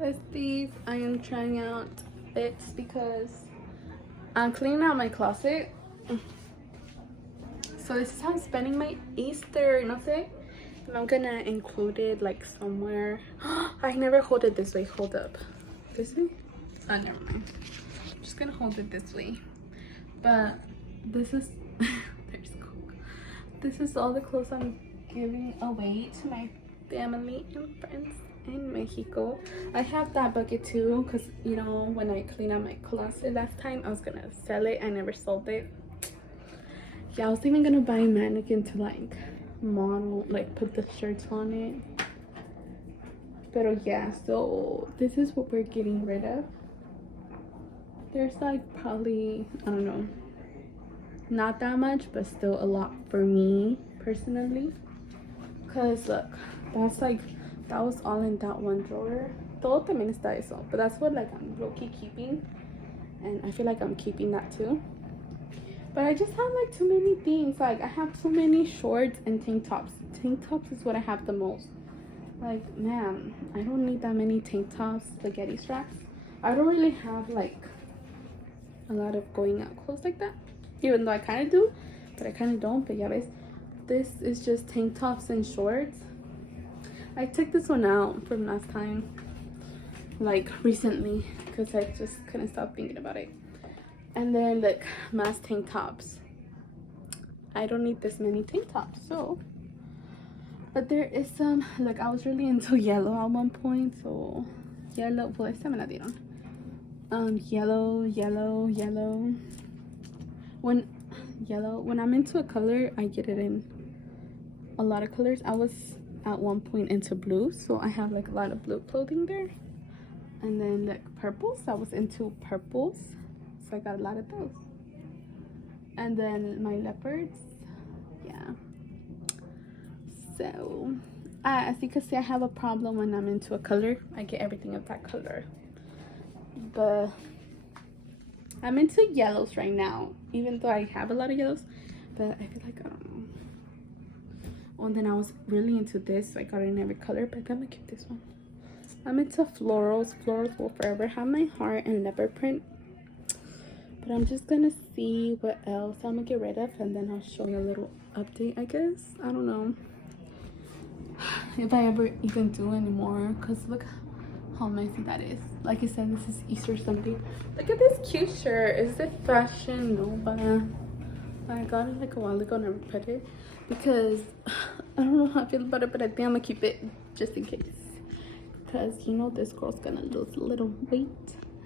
Besties, I am trying out bits because I'm cleaning out my closet. So this is how I'm spending my Easter, no sé. And I'm gonna include it like somewhere. I never hold it this way. Hold up. This way? Oh, never mind. I'm just gonna hold it this way. But this is there's Coke. This is all the clothes I'm giving away to my family and friends in Mexico. I have that bucket too because, you know, when I cleaned out my closet last time, I was gonna sell it. I never sold it. Yeah, I was even gonna buy a mannequin to like model, like put the shirts on it. But yeah, so this is what we're getting rid of. There's like probably, I don't know, not that much, but still a lot for me personally. Cause look, that's like, that was all in that one drawer. Todo también está eso, but that's what like I'm low-key keeping, and I feel like I'm keeping that too. But I just have like too many things. Like I have so many shorts and tank tops. Tank tops is what I have the most. Like, man, I don't need that many tank tops, spaghetti straps. I don't really have like a lot of going out clothes like that, even though I kind of do, but I kind of don't. But yeah, guys, this is just tank tops and shorts. I took this one out from last time, like recently, because I just couldn't stop thinking about it. And then like mass tank tops. I don't need this many tank tops, so. But there is some, like I was really into yellow at one point, so yellow, well, esta me la dieron. Yellow. When I'm into a color, I get it in a lot of colors. I was at one point into blue, so I have like a lot of blue clothing there. And then like purples, I was into purples, so I got a lot of those. And then my leopards, yeah. So as you can see, I have a problem when I'm into a color. I get everything of that color. But I'm into yellows right now, even though I have a lot of yellows. But I feel like, I don't know. Oh, and then I was really into this, so I got it in every color, but I'm gonna keep this one. I'm into florals. Florals will forever have my heart and leopard print. But I'm just gonna see what else I'm gonna get rid of, and then I'll show you a little update, I guess. I don't know if I ever even do anymore, because look how messy that is. Like I said, this is Easter Sunday. Look at this cute shirt. Is it Fashion Nova? I got it like a while ago, never put it because I don't know how I feel about it, but I think I'm gonna keep it just in case, because you know this girl's gonna lose a little weight.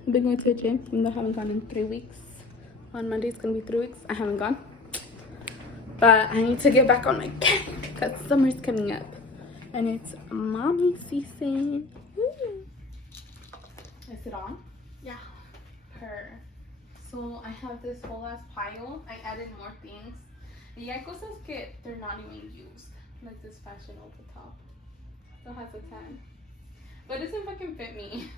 I've been going to the gym, even though I haven't gone in 3 weeks. On Monday it's gonna be 3 weeks. I haven't gone, but I need to get back on my game because summer's coming up and it's mommy season. Woo. Is it on? Yeah. So I have this whole ass pile. I added more things. Y hay cosas que they're not even used, like this Fashion over top. Still has a tan, but it doesn't fucking fit me.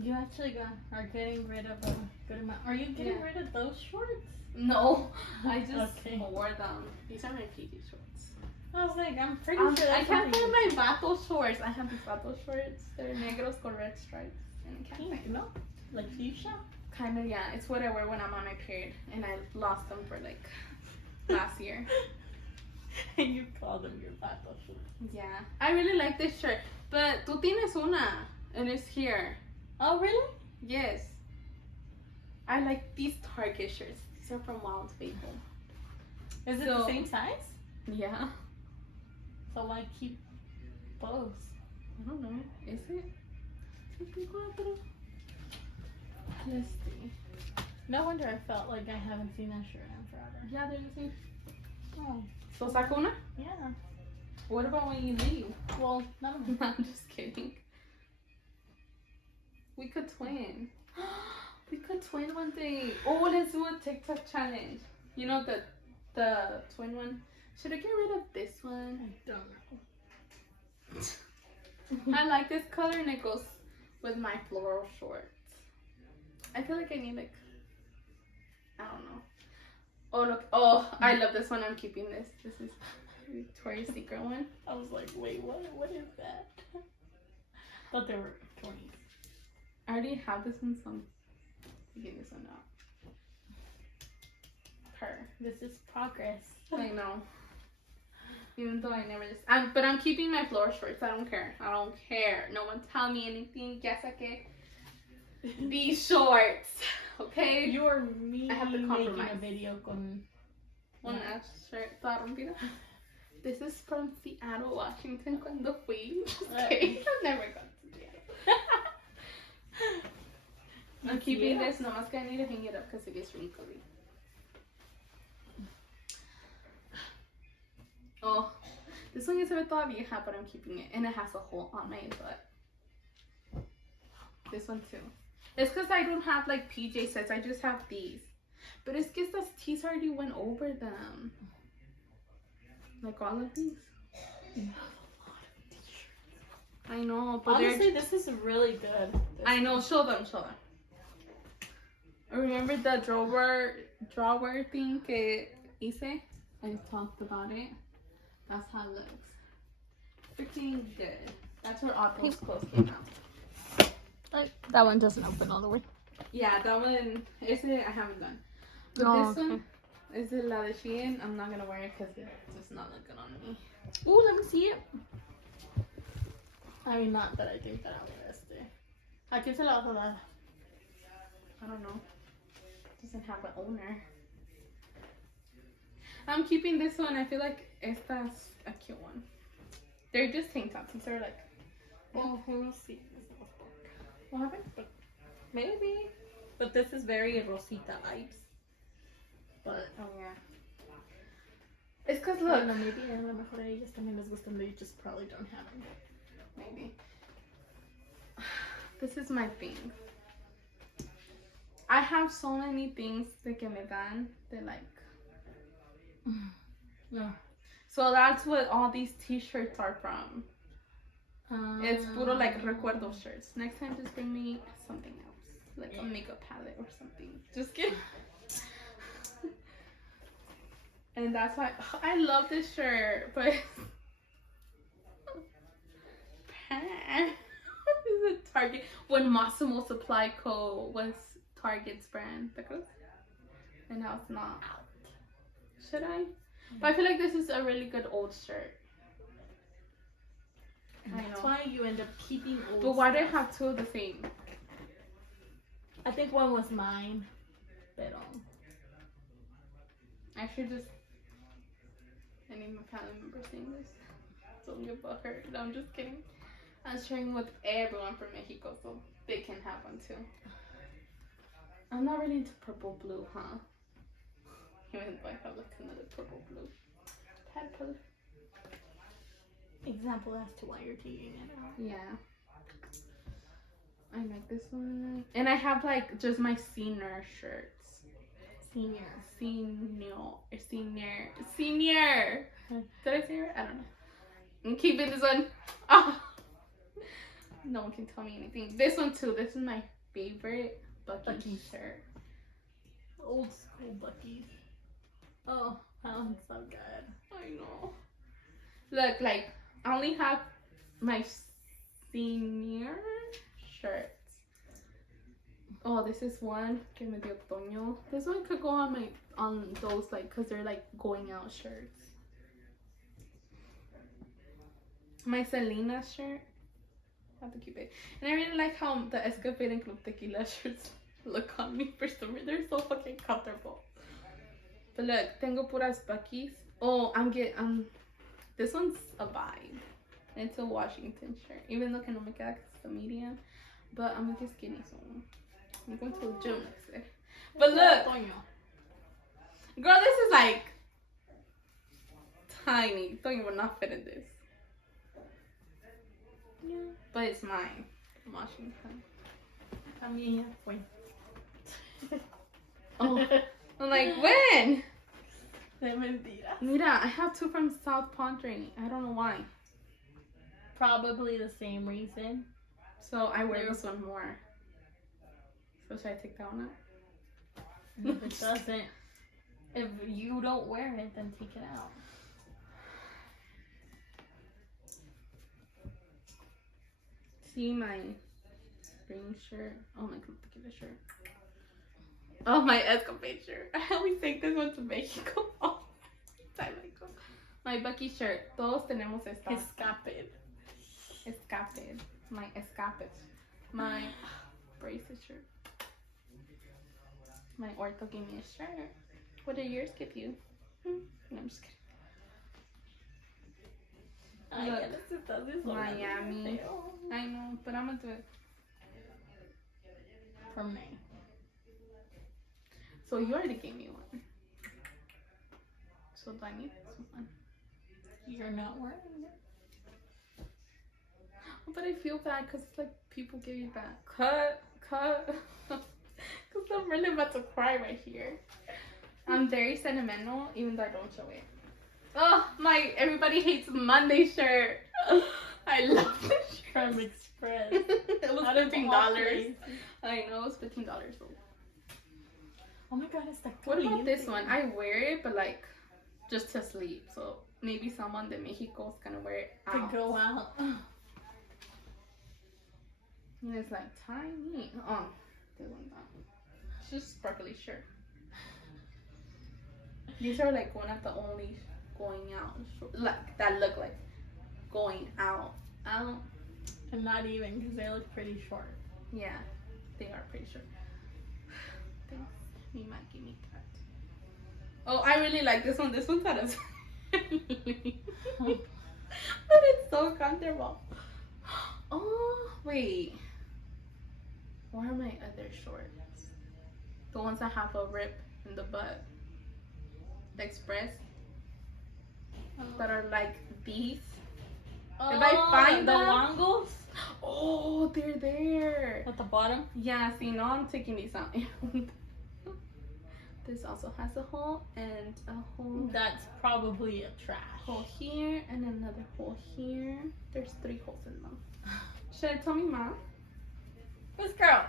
You actually are getting rid of a good amount. Are you getting rid of those shorts? No, I just wore them. These are my PG shorts. I was like, I'm pretty sure I can't find my vato shorts. I have these vato shorts. They're negros con red stripes. And I can't find them. Like fuchsia? Kind of, yeah. It's what I wear when I'm on my period. And I lost them for like last year. And you call them your vato shorts. Yeah. I really like this shirt. But tú tienes una. And it's here. Oh, really? Yes. I like these Target shirts. These are from Wild Fable. Is it the same size? Yeah. So why keep both? I don't know. Is it? Let's see. No wonder I felt like I haven't seen that shirt in forever. Yeah, they're the same. Oh. So saca una? Yeah. What about when you leave? Well, no. I'm just kidding. We could twin. We could twin one day. Oh, let's do a TikTok challenge. You know the twin one? Should I get rid of this one? I don't know. I like this color and it goes with my floral shorts. I feel like I need like, I don't know. Oh look, oh, I love this one. I'm keeping this. This is Victoria's Secret one. I was like, wait, what is that? thought they were 20s. I already have this one, so I'm taking this one out. This is progress. I know. Even though I never just... but I'm keeping my floor shorts. I don't care. I don't care. No one tell me anything. Ya saqué these shorts. Okay? You are me I have to making compromise. a video con... One shirt toda rompida. This is from Seattle, Washington, cuando fui. Just kidding. I've never gone to Seattle. I'm keeping this. No más que I need to hang it up because it gets wrinkly. Oh, this one is a bit toda vieja, but I'm keeping it. And it has a hole on my butt. This one too. It's because I don't have like PJ sets. I just have these. But it's because the tees already went over them. Like all of these. You have a lot of t-shirts. I know, but honestly, this is really good. I know. Show them. Remember the drawer thing que hice? I talked about it. That's how it looks. Freaking good. That's where all those clothes came out. That one doesn't open all the way. Yeah, that one. Ese I haven't done. But this one is it la de Shein. I'm not gonna wear it because it's just not look good on me. Ooh, let me see it. I mean, not that I think that I'll wear este. ¿A quién se la vas a dar? I don't know. Doesn't have an owner. I'm keeping this one. I feel like esta's a cute one. They're just tank tops. These are like... Oh, we'll see. What happened? But maybe. But this is very Rosita vibes. But, oh yeah. It's because look. No, maybe a lo mejor a ellos también les gustan. They just probably don't have them. Maybe. This is my thing. I have so many things that que me dan that like... Yeah. So that's what all these t-shirts are from. It's puro like recuerdo shirts. Next time just bring me something else. Like a makeup palette or something. Just kidding. And that's why I love this shirt, but this is a Target. When Massimo Supply Co. was Target's brand. And now it's not. Should I? But I feel like this is a really good old shirt. I know. That's why you end up keeping old. But why do I have two of the same? I think one was mine. Pero I should just... Any of my family members seeing this. Don't give a her. No, I'm just kidding. I'm sharing with everyone from Mexico so they can have one too. I'm not really into purple blue, huh? Even though I have like another purple blue pad color. Example as to why you're taking it out. Yeah. I like this one. And I have like just my senior shirts. Senior. Did I say it? I don't know. I'm keeping this one. Oh. No one can tell me anything. This one too. This is my favorite Bucky shirt. Old school Buckies. Oh, that one's so good. I know. Look, like, I only have my senior shirts. Oh, this is one que me dio Toño. This one could go on those, like, cause they're like going out shirts. My Selena shirt. I have to keep it. And I really like how the Escapade and Club Tequila shirts look on me for some reason. They're so fucking comfortable. But look, tengo puras Buckies. Oh, this one's a vibe. It's a Washington shirt. Even though que no me queda because it's a medium. But I'm gonna get skinny soon. I'm going to the gym next day. But look. Girl, this is like tiny. Toño would not fit in this. Yeah. But it's mine. From Washington. I mean, when? Oh. I'm like, when? De mentira. Mira, I have two from South Padre. I don't know why. Probably the same reason. So I wear this one more. So should I take that one out? If it doesn't, if you don't wear it, then take it out. see my spring shirt. Oh my god, shirt. Oh, my escapade shirt. I always take this one to Mexico. Oh, my Bucky shirt. Todos tenemos esta. Escapade. Escapade. My escapade. My bracelet shirt. My ortho gave me a shirt. What did yours give you? No, I'm just kidding. Look, Miami. I know, but I'm gonna do it For May. So you already gave me one. So do I need this one? You're not wearing it. But I feel bad because like people give you that cut. Because I'm really about to cry right here. I'm very sentimental, even though I don't show it. Oh, my Everybody Hates Monday shirt. I love this shirt. From Express. It was $15. I know, it was $15. Oh my god, it's that. What about this one? I wear it, but like just to sleep. So maybe someone in Mexico is gonna wear it out. To go out. And it's like tiny. Oh, this one's not. It's just sparkly shirt. These are like one of the only going out like that look like going out. And not even because they look pretty short. Yeah, they are pretty short. Thanks. You might give me that. Oh, I really like this one. This one's out of but it's so comfortable. Oh, wait. What are my other shorts? The ones that have a rip in the butt. The Express. That are like these. If I find the them, longos oh, they're there. at the bottom. Yeah, see, now I'm taking these out. This also has a hole and a hole. That's probably a trash. Hole here and another hole here. There's 3 holes in them. Should I tell me, Mom? This girl.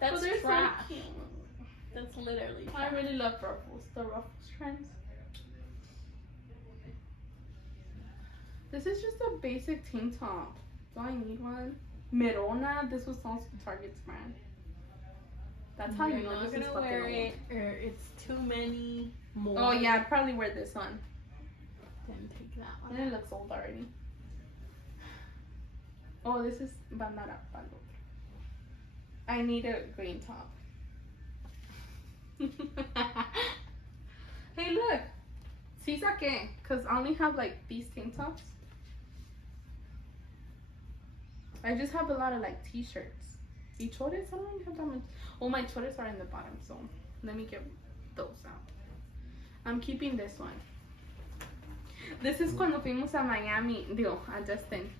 That's they're trash. so cute. That's literally I trash. really love ruffles. The ruffles trends. This is just a basic tank top. Do I need one? Mirona. This was also Target's brand. That's how You're you know not this is gonna fucking wear old. it, or it's too many more. Oh yeah, I'd probably wear this one. Then take that one. And it looks old already. Oh, this is Bandara Palo. I need a green top. Hey, look. Sí saqué. Because I only have like these tank tops. I just have a lot of like t-shirts. Y chores, I don't even have that much. Oh, my chores are in the bottom, so let me get those out. I'm keeping this one. This is cuando fuimos a Miami, digo, a Justin.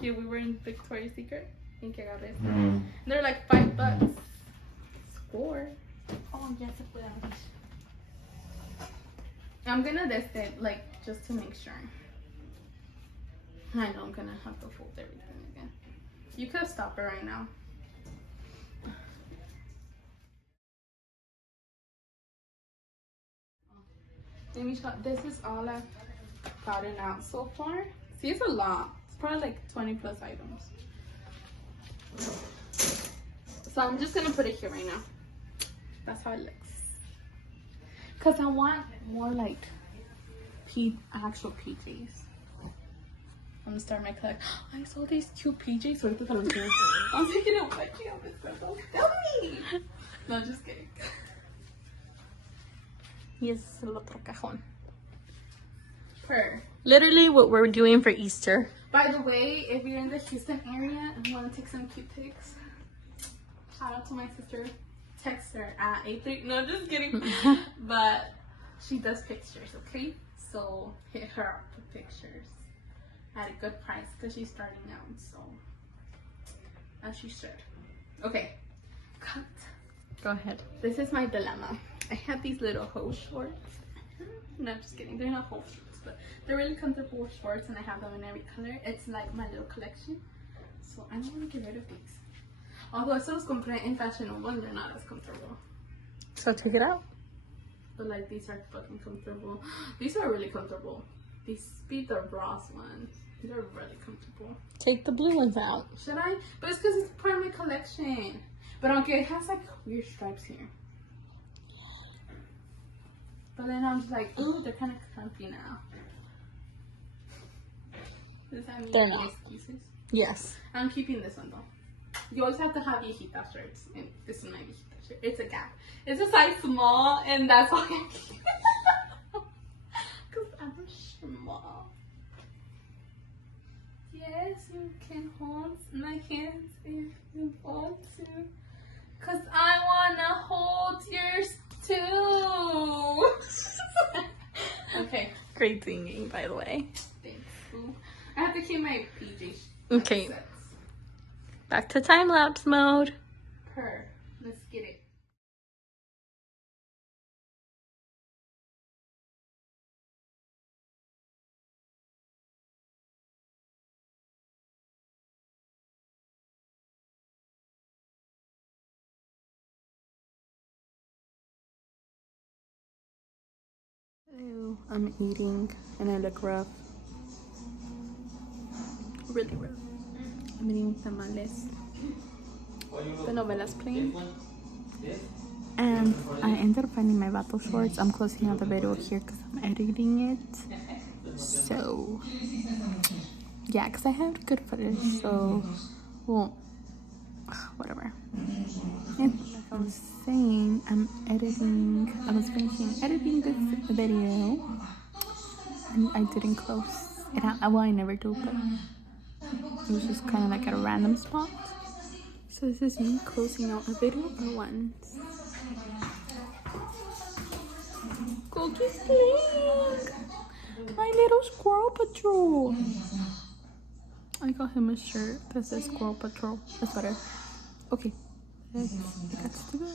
Yeah, we were in Victoria's Secret. En que agarré esta. They're like $5. Score. Oh, ya se puede abrir. I'm gonna test it, like, just to make sure. I know I'm gonna have to fold everything again. You could stop it right now. Let me show. This is all I've gotten out so far. See, it's a lot. It's probably like 20 plus items. So I'm just gonna put it here right now. That's how it looks. Cause I want more like actual PJs. I'm gonna start my collect. I saw these cute PJs. So I'm thinking of watching on this. Don't tell me. No, just kidding. Y es el otro cajón. Her. Literally what we're doing for Easter. By the way, if you're in the Houston area and want to take some cute pics, shout out to my sister. Text her at 83. No, just kidding. But she does pictures, okay? So hit her up for pictures at a good price because she's starting out. So as she should. Okay, cut. Go ahead. This is my dilemma. I have these little hose shorts. No, just kidding. They're not hose shorts, but they're really comfortable shorts, and I have them in every color. It's like my little collection. So I don't want to get rid of these. Although I los compré in fashionable, and they're not as comfortable. So take it out. But like these are fucking comfortable. These are really comfortable. These be the Ross ones. They're really comfortable. Take the blue ones out. Should I? But it's because it's part of my collection. But okay, it has like weird stripes here. But then I'm just like, ooh, they're kind of comfy now. Does that mean They're any not. excuses? Yes. I'm keeping this one though. You always have to have viejita shirts, and this is my viejita shirt. It's a Gap. It's a size small, and that's why I'm keeping it. Because I'm small. Yes, you can hold my hands if you want to. Because I want to hold yours too. Okay. Great singing, by the way. Thanks. Ooh. I have to keep my PJs. Okay. Sets. Back to time lapse mode. Let's get it. Ew, I'm eating and I look rough. Really rough. I'm eating tamales. The novela's playing. And I ended up finding my battle shorts. I'm closing out the video here because I'm editing it. So, yeah, because I have good footage. So, well, whatever. And like I was saying, I was finishing editing this video. And I didn't close it out. Well, I never do, but it was just kind of like at a random spot. So this is me closing out a video for once. Cookie's playing. My little Squirrel Patrol. I got him a shirt that says Squirrel Patrol. That's better. Okay. I got to go.